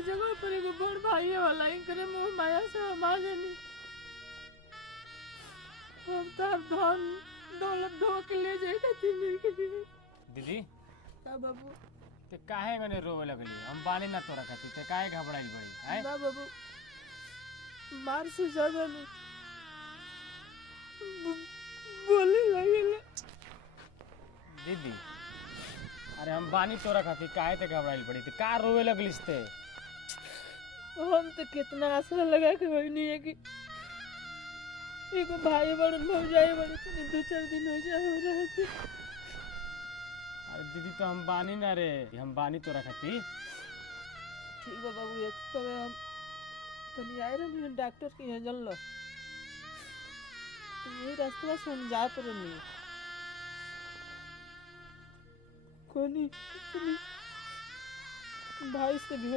के जगह पर एगो बड़ भाई वाला इनकरे मोह माया से हम आ जानी। हम तार धन दौलत धो के ले जाए खातिर नहीं के दीदी का बाबू ते काहे गने रोवे लगली? हम बानी ना तोरा खातिर, ते काहे घबराइल बड़ी हैं? ना बाबू मार से ज्यादा नहीं बोले लगे। दीदी अरे हम बानी तोरा खातिर, काहे ते घबराइल बड़ी? ते का रोवे लगलिस ते? हम तो कितना आसरा लगा के बनी है कि एगो भाई बड़न भौजाई बड़ी तनी 2-4 दिन हो जाए हो रहे थे। अरे दीदी तो हम बानी ना रे, हम बानी तोरा खातिर। ठीक है बाबू ये तो हम तनी आए रही डॉक्टर के यहाँ जल लो तो यही रास्ता से हम जात रही कोनी भाई से भी